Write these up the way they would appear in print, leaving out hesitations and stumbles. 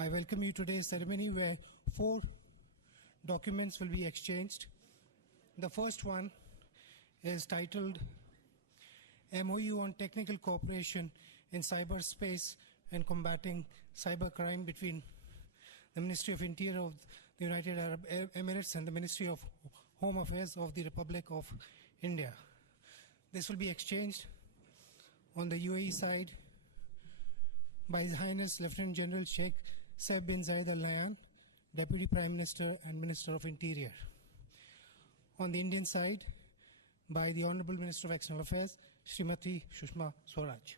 I welcome you to today's ceremony where 4 documents will be exchanged. The first one is titled MoU on Technical Cooperation in Cyberspace and Combating Cybercrime between the Ministry of Interior of the United Arab Emirates and the Ministry of Home Affairs of the Republic of India. This will be exchanged on the UAE side by His Highness Lieutenant General Sheikh Saif bin Zayed Al Nahyan, Deputy Prime Minister and Minister of Interior. On the Indian side, by the Honorable Minister of External Affairs, Srimati Sushma Swaraj.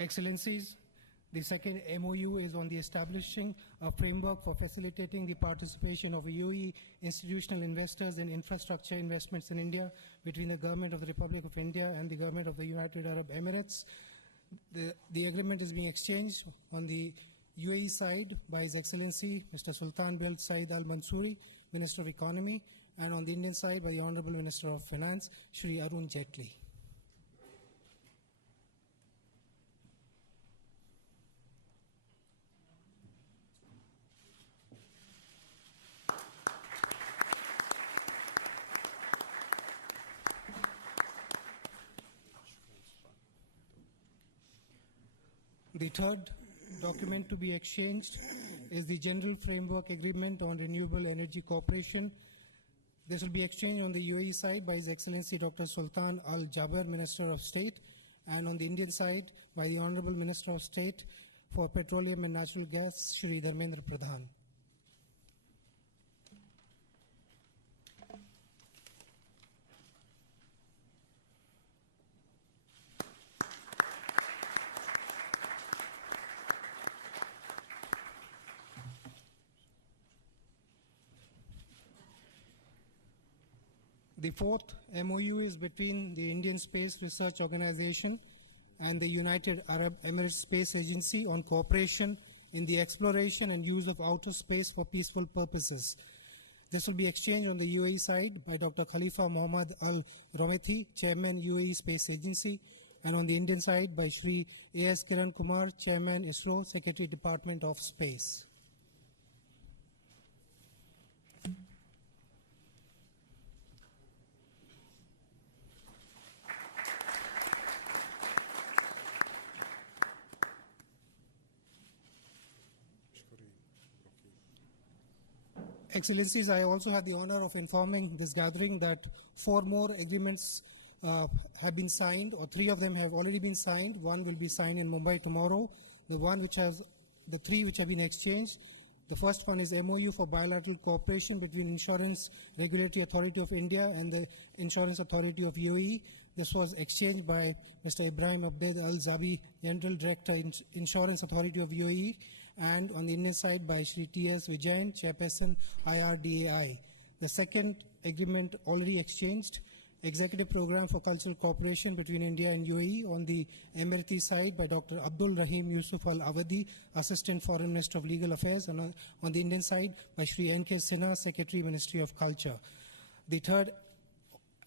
Excellencies, the second MoU is on the establishing a framework for facilitating the participation of UAE institutional investors in infrastructure investments in India between the Government of the Republic of India and the Government of the United Arab Emirates. The agreement is being exchanged on the UAE side by His Excellency Mr. Sultan bin Saeed Al Mansouri, Minister of Economy, and on the Indian side by the Honorable Minister of Finance, Shri Arun Jaitley. The third document to be exchanged is the General Framework Agreement on Renewable Energy Cooperation. This will be exchanged on the UAE side by His Excellency Dr. Sultan Al Jaber, Minister of State, and on the Indian side by the Honorable Minister of State for Petroleum and Natural Gas, Shri Dharmendra Pradhan. The fourth MoU is between the Indian Space Research Organization and the United Arab Emirates Space Agency on cooperation in the exploration and use of outer space for peaceful purposes. This will be exchanged on the UAE side by Dr. Khalifa Mohammad Al Romethi, Chairman UAE Space Agency, and on the Indian side by Shri A.S. Kiran Kumar, Chairman ISRO, Secretary Department of Space. Excellencies, I also had the honor of informing this gathering that 4 more agreements have been signed, or 3 of them have already been signed. 1 will be signed in Mumbai tomorrow. The 3 which have been exchanged. The first one is MoU for bilateral cooperation between Insurance Regulatory Authority of India and the Insurance Authority of UAE. This was exchanged by Mr. Ibrahim Abed Al Zabi, General Director, Insurance Authority of UAE, and on the Indian side by Shri T.S. Vijayan, Chairperson, IRDAI. The second agreement already exchanged, Executive Program for Cultural Cooperation between India and UAE, on the Emirati side by Dr. Abdul Rahim Yusuf Al Awadi, Assistant Foreign Minister of Legal Affairs, and on the Indian side by Shri N.K. Sinha, Secretary, Ministry of Culture. The third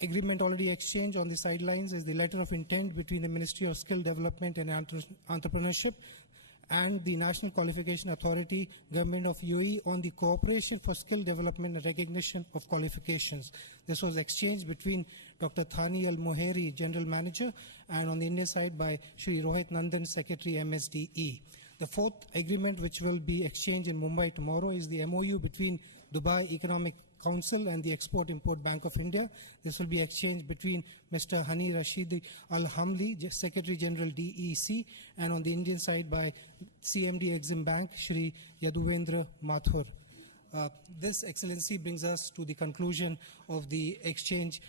agreement already exchanged on the sidelines is the letter of intent between the Ministry of Skill Development and Entrepreneurship and the National Qualification Authority, Government of UAE, on the cooperation for skill development and recognition of qualifications. This was exchanged between Dr. Thani Al Moheri, General Manager, and on the Indian side by Shri Rohit Nandan, Secretary, MSDE. The fourth agreement, which will be exchanged in Mumbai tomorrow, is the MoU between Dubai Economic Council and the Export-Import Bank of India. This will be exchanged between Mr. Hani Rashid Al Hamli, Secretary General DEC, and on the Indian side by CMD Exim Bank, Shri Yaduvendra Mathur. This, Excellency, brings us to the conclusion of the exchange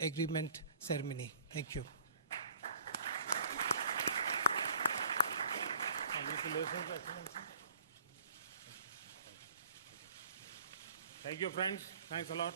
agreement ceremony. Thank you. Congratulations, Excellency. Thank you, friends. Thanks a lot.